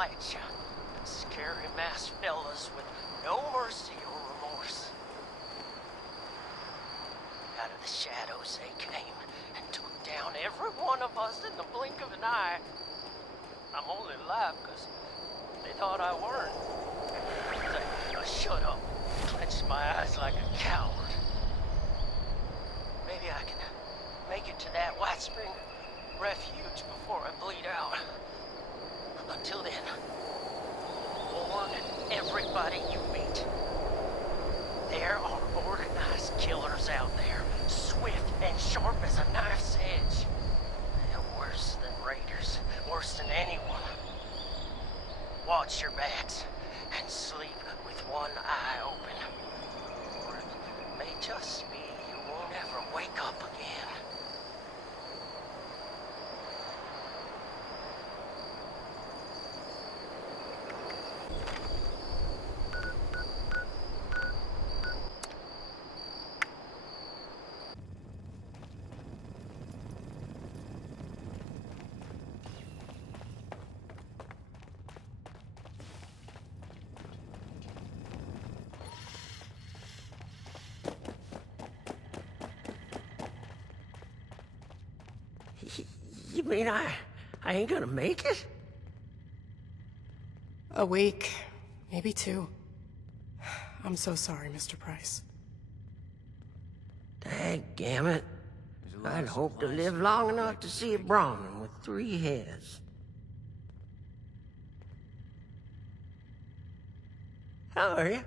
flat you. Scary masked fellas with no mercy or remorse. Out of the shadows they came and took down every one of us in the blink of an eye. I'm only alive because they thought I weren't. I shut up, clenched my eyes like a coward. Maybe I can make it to that White Spring refuge before I bleed out. Until then, warn everybody you meet. There are organized killers out there, swift and sharp as a knife's edge. They're worse than raiders, worse than anyone. Watch your backs and sleep with one eye open. Or it may just be you won't ever wake up again. You mean I ain't gonna make it? A week, maybe 2. I'm so sorry, Mr. Price. Dadgummit. I'd hoped to live long enough to see a Brahmin with 3 heads. How are you?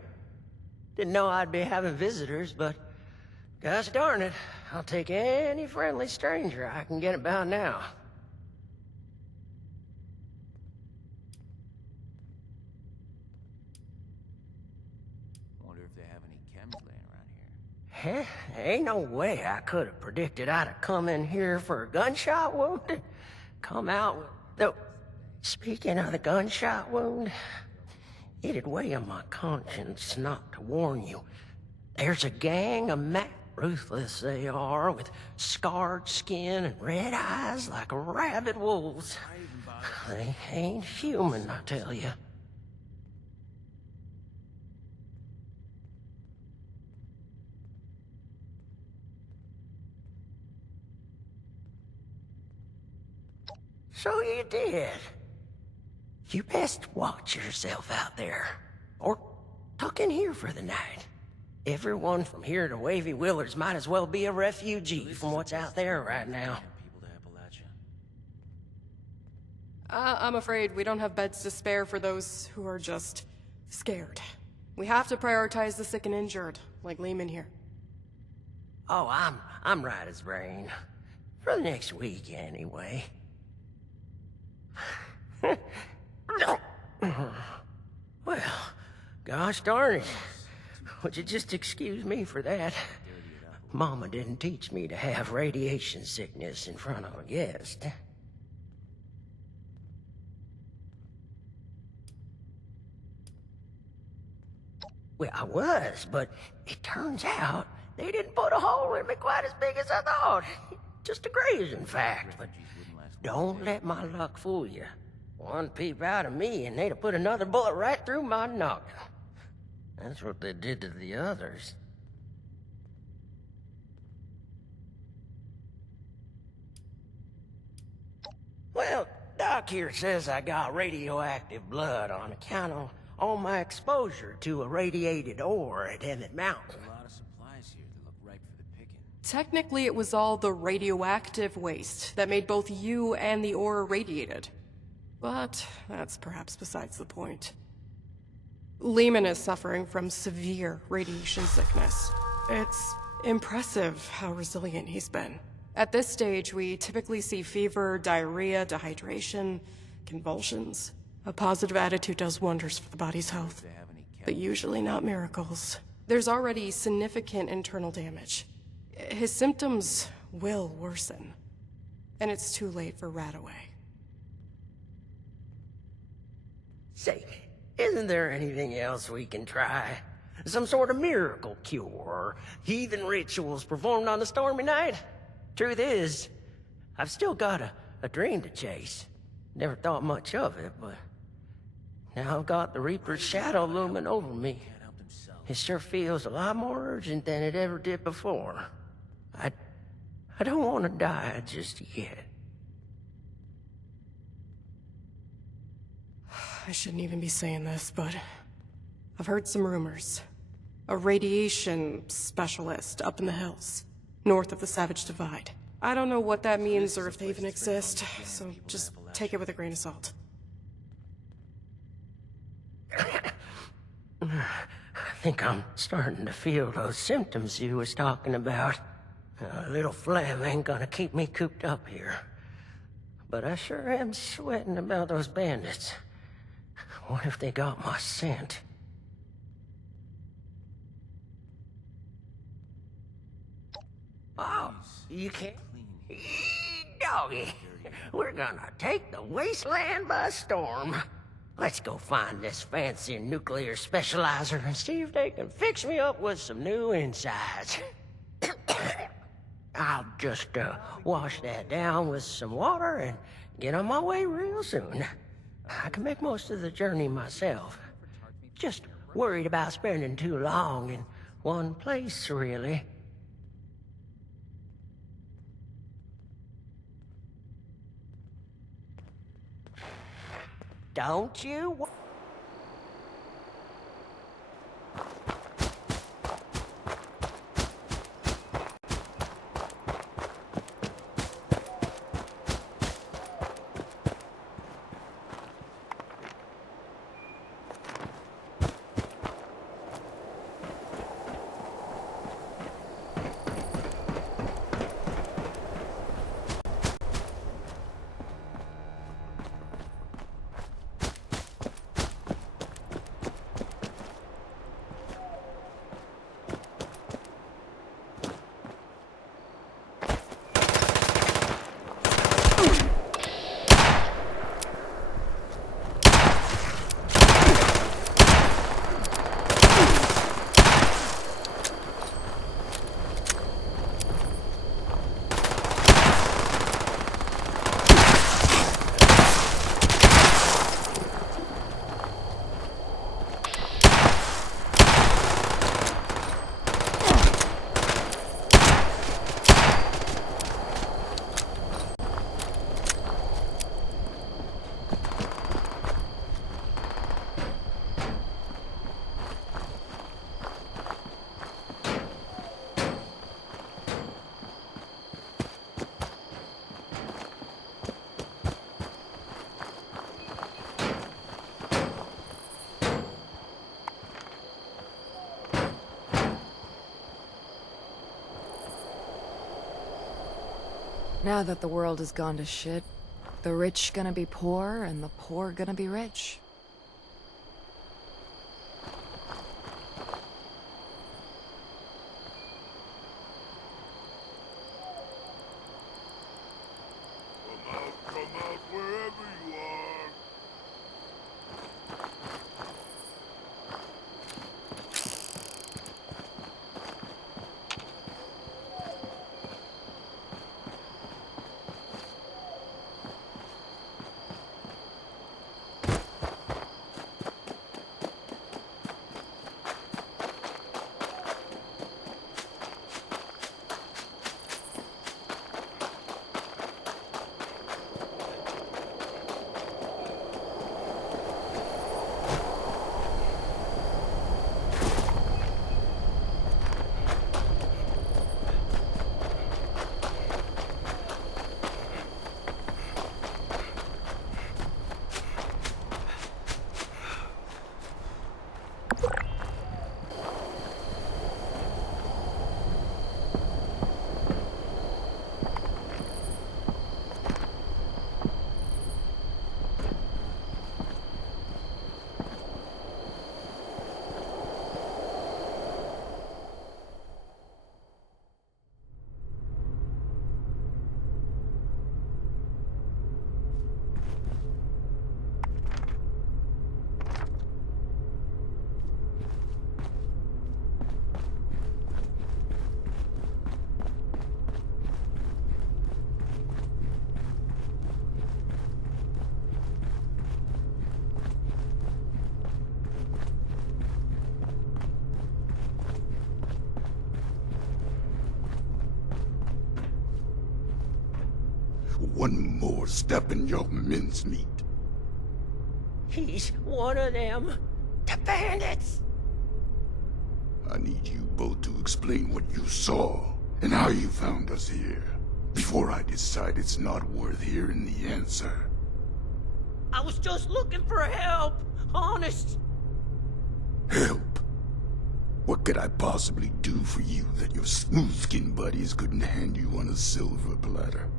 Didn't know I'd be having visitors, but gosh darn it, I'll take any friendly stranger I can get about now. Wonder if they have any chems laying around here. Ain't no way I could have predicted I'd have come in here for a gunshot wound. Come out with... Though, speaking of the gunshot wound, it'd weigh on my conscience not to warn you. There's a gang of ruthless they are, with scarred skin and red eyes like rabid wolves. They ain't human, I tell you. So you did. You best watch yourself out there. Or tuck in here for the night. Everyone from here to Wavy Willards might as well be a refugee from what's out there right now. People to Appalachia. I'm afraid we don't have beds to spare for those who are just scared. We have to prioritize the sick and injured, like Lehman here. Oh, I'm right as rain. For the next week, anyway. Well, gosh darn it. Would you just excuse me for that? Mama didn't teach me to have radiation sickness in front of a guest. Well, I was, but it turns out they didn't put a hole in me quite as big as I thought. Just a graze, in fact, but don't let my luck fool you. One peep out of me and they'd have put another bullet right through my noggin. That's what they did to the others. Well, Doc here says I got radioactive blood on account of all my exposure to a radiated ore at Emmett Mountain. There's a lot of supplies here that look ripe for the picking. Technically, it was all the radioactive waste that made both you and the ore irradiated. But that's perhaps besides the point. Lehman is suffering from severe radiation sickness. It's impressive how resilient he's been. At this stage, we typically see fever, diarrhea, dehydration, convulsions. A positive attitude does wonders for the body's health, but usually not miracles. There's already significant internal damage. His symptoms will worsen, and it's too late for Radaway. Say, isn't there anything else we can try? Some sort of miracle cure, or heathen rituals performed on a stormy night? Truth is, I've still got a dream to chase. Never thought much of it, but Now I've got the Reaper's shadow looming over me. It sure feels a lot more urgent than it ever did before. I don't want to die just yet. I shouldn't even be saying this, but I've heard some rumors. A radiation specialist up in the hills, north of the Savage Divide. I don't know what that means or if they even exist, so just take it with a grain of salt. I think I'm starting to feel those symptoms you was talking about. A little phlegm ain't gonna keep me cooped up here. But I sure am sweating about those bandits. What if they got my scent? Oh, you can't? Doggy, we're gonna take the wasteland by storm. Let's go find this fancy nuclear specializer and see if they can fix me up with some new insides. I'll just wash that down with some water and get on my way real soon. I can make most of the journey myself. Just worried about spending too long in one place, really. Don't you? Now that the world has gone to shit, the rich gonna be poor and the poor gonna be rich. Come out, wherever you are. One more step in your mincemeat. He's one of them. The bandits! I need you both to explain what you saw and how you found us here, before I decide it's not worth hearing the answer. I was just looking for help, honest. Help? What could I possibly do for you that your smooth-skinned buddies couldn't hand you on a silver platter?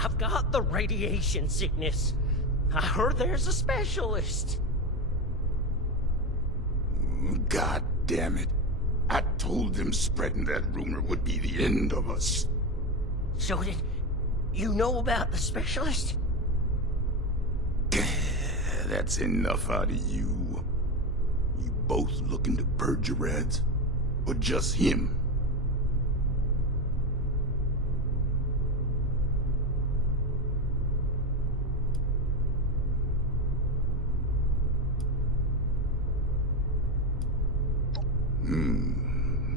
I've got the radiation sickness. I heard there's a specialist. God damn it. I told them spreading that rumor would be the end of us. So did you know about the specialist? That's enough out of you. You both looking to purge your ads? Or just him?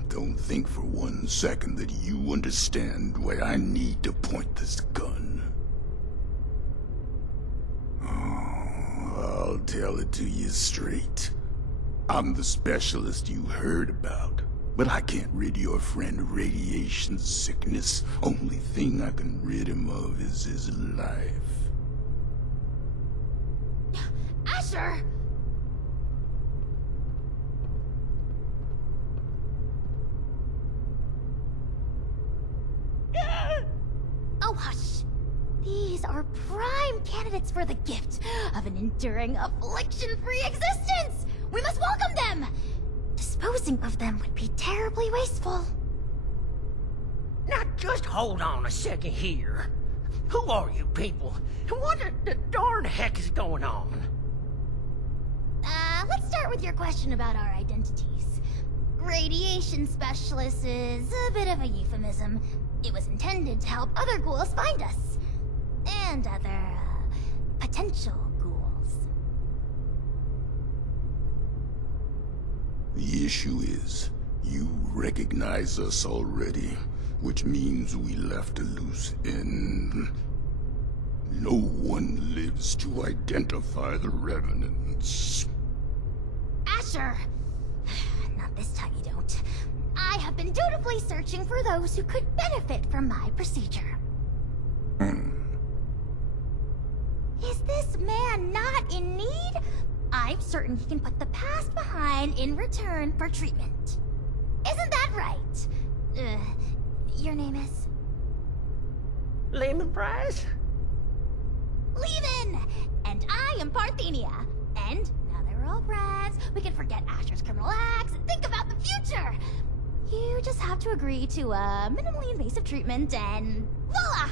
Don't think for 1 second that you understand where I need to point this gun. I'll tell it to you straight. I'm the specialist you heard about, but I can't rid your friend of radiation sickness. Only thing I can rid him of is his life. Asher! Oh, hush. These are prime candidates for the gift of an enduring affliction-free existence! We must welcome them! Disposing of them would be terribly wasteful. Now just hold on a second here. Who are you people? And what the darn heck is going on? Let's start with your question about our identities. Radiation specialist is a bit of a euphemism. It was intended to help other ghouls find us. And other, potential ghouls. The issue is, you recognize us already, which means we left a loose end. No one lives to identify the revenants. Asher! Not this time you don't. I have been dutifully searching for those who could benefit from my procedure. Is this man not in need? I'm certain he can put the past behind in return for treatment. Isn't that right? Your name is? Lehman Prize? Lehman! And I am Parthenia. And now that we're all friends, we can forget Asher's criminal acts and think about the future. You just have to agree to minimally invasive treatment and voila!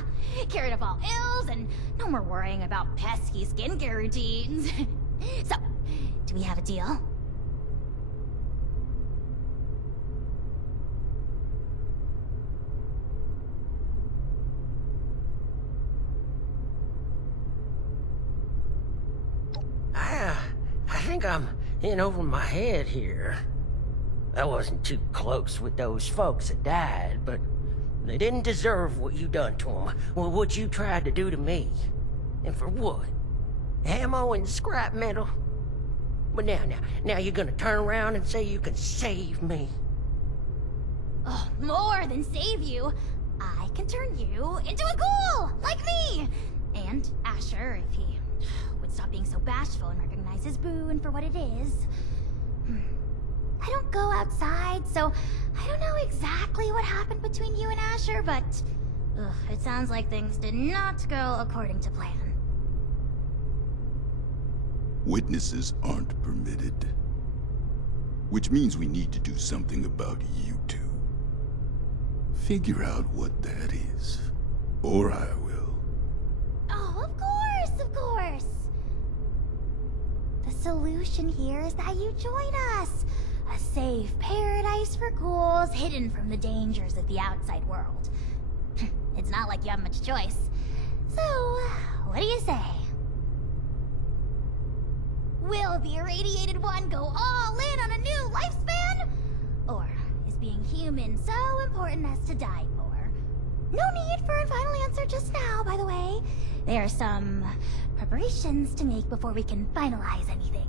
Cured of all ills and no more worrying about pesky skincare routines. So, do we have a deal? I think I'm in over my head here. I wasn't too close with those folks that died, but they didn't deserve what you done to them. Well, what you tried to do to me. And for what? Ammo and scrap metal? But now you're gonna turn around and say you can save me. Oh, more than save you. I can turn you into a ghoul, like me! And Asher, if he would stop being so bashful and recognize his boon for what it is. I don't go outside, so I don't know exactly what happened between you and Asher, but it sounds like things did not go according to plan. Witnesses aren't permitted. Which means we need to do something about you two. Figure out what that is. Or I will. Oh, of course, of course. The solution here is that you join us. A safe paradise for ghouls hidden from the dangers of the outside world. It's not like you have much choice. So, what do you say? Will the irradiated one go all in on a new lifespan? Or is being human so important as to die for? No need for a final answer just now, by the way. There are some preparations to make before we can finalize anything.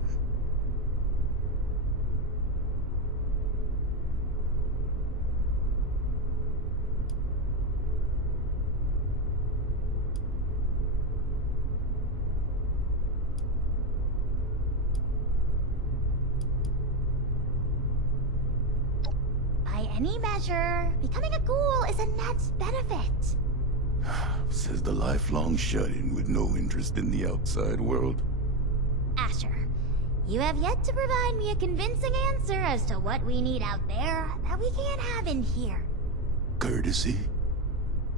By any measure, becoming a ghoul is a net benefit. Says the lifelong shut-in with no interest in the outside world. Asher, you have yet to provide me a convincing answer as to what we need out there that we can't have in here. Courtesy,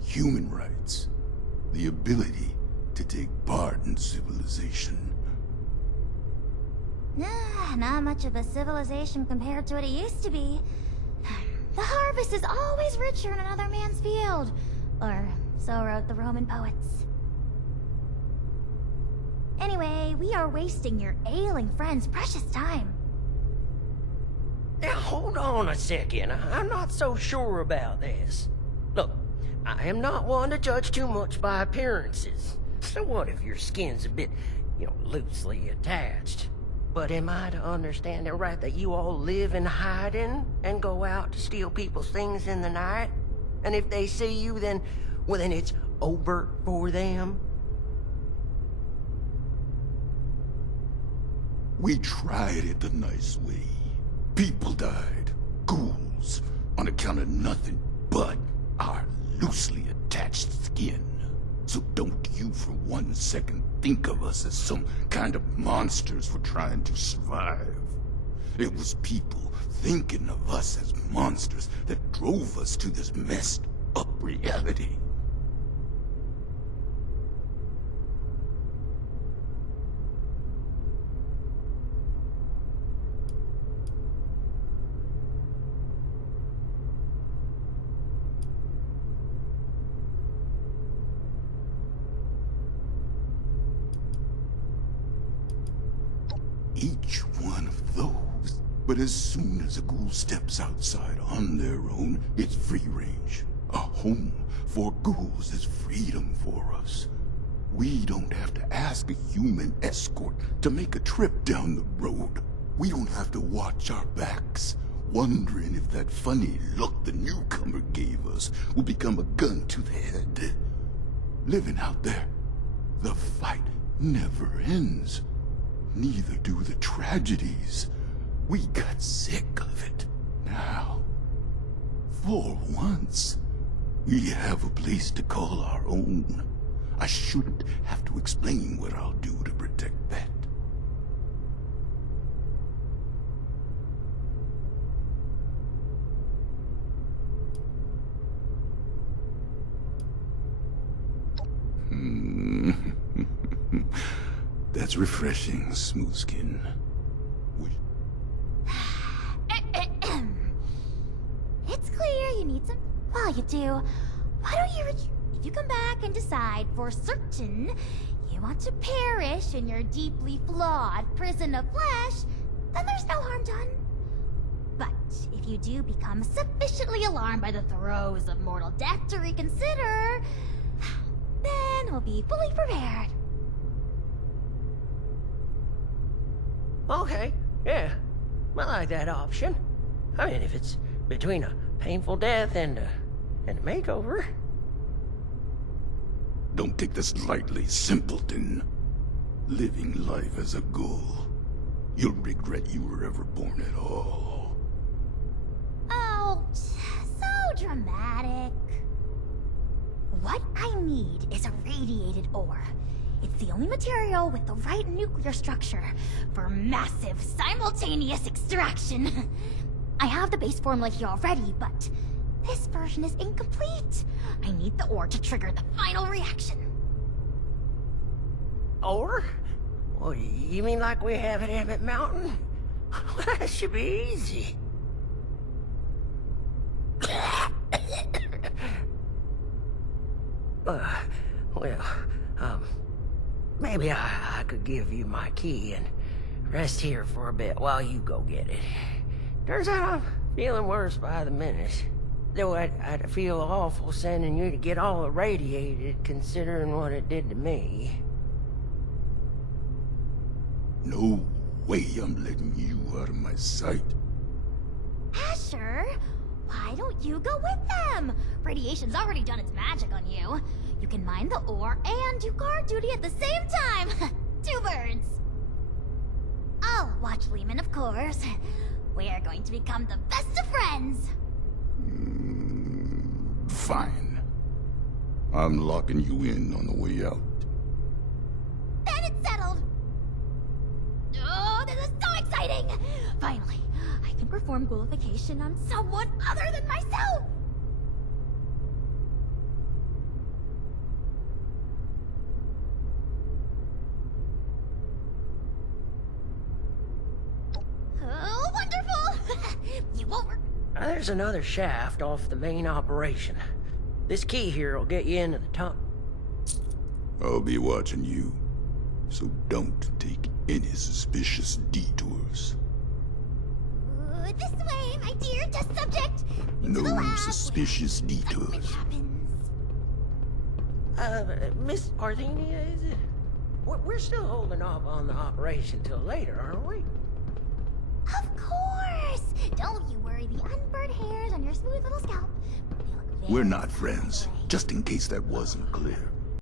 human rights, the ability to take part in civilization. Not much of a civilization compared to what it used to be. The harvest is always richer in another man's field. Or so wrote the Roman poets. Anyway, we are wasting your ailing friend's precious time. Now, hold on a second. I'm not so sure about this. Look, I am not one to judge too much by appearances. So what if your skin's a bit, loosely attached? But am I to understand it right that you all live in hiding and go out to steal people's things in the night? And if they see you, then it's over for them? We tried it the nice way. People died, ghouls, on account of nothing but our loosely attached skin. So don't you for 1 second think of us as some kind of monsters for trying to survive. It was people thinking of us as monsters that drove us to this messed up reality. Each one of those. But as soon as a ghoul steps outside on their own, it's free range. A home for ghouls is freedom for us. We don't have to ask a human escort to make a trip down the road. We don't have to watch our backs, wondering if that funny look the newcomer gave us will become a gun to the head. Living out there, the fight never ends. Neither do the tragedies. We got sick of it. Now, for once, we have a place to call our own. I shouldn't have to explain what I'll do to protect that. That's refreshing, smooth skin. It's clear you need some... Well, you do. Why don't you... If you come back and decide for certain you want to perish in your deeply flawed prison of flesh, then there's no harm done. But if you do become sufficiently alarmed by the throes of mortal death to reconsider, then we'll be fully prepared. Okay, yeah. I like that option. I mean, if it's between a painful death and a makeover. Don't take this lightly, simpleton. Living life as a ghoul. You'll regret you were ever born at all. Oh, so dramatic. What I need is a radiated ore. It's the only material with the right nuclear structure for massive simultaneous extraction. I have the base formula here already, but this version is incomplete. I need the ore to trigger the final reaction. Or? Well, you mean like we have at Emmett Mountain? That should be easy. Maybe I could give you my key and rest here for a bit while you go get it. Turns out I'm Feeling worse by the minute. Though I'd feel awful sending you to get all irradiated, considering what it did to me. No way I'm letting you out of my sight. Asher, why don't you go with them? Radiation's already done its magic on you. You can mine the ore and do guard duty at the same time. 2 birds. I'll watch Lehman, of course. We're going to become the best of friends. Fine. I'm locking you in on the way out. Then it's settled. Oh, this is so exciting! Finally, I can perform ghoulification on someone other than myself! Oh, wonderful! You won't There's another shaft off the main operation. This key here will get you into the tunnel. I'll be watching you, so don't take any suspicious detours. This way, my dear test subject! Into the No lab. suspicious Something detours. happens. Miss Parthenia, is it? We're still holding off on the operation till later, aren't we? Of course! Don't you worry, the unburned hairs on your smooth little scalp. They look very We're not soft friends, that way. just in case that wasn't clear.